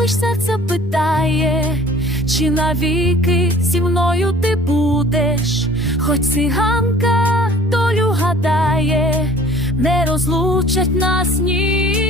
лиш серце питає, чи навіки зі мною ти будеш, хоч циганка долю гадає, не розлучать нас ні.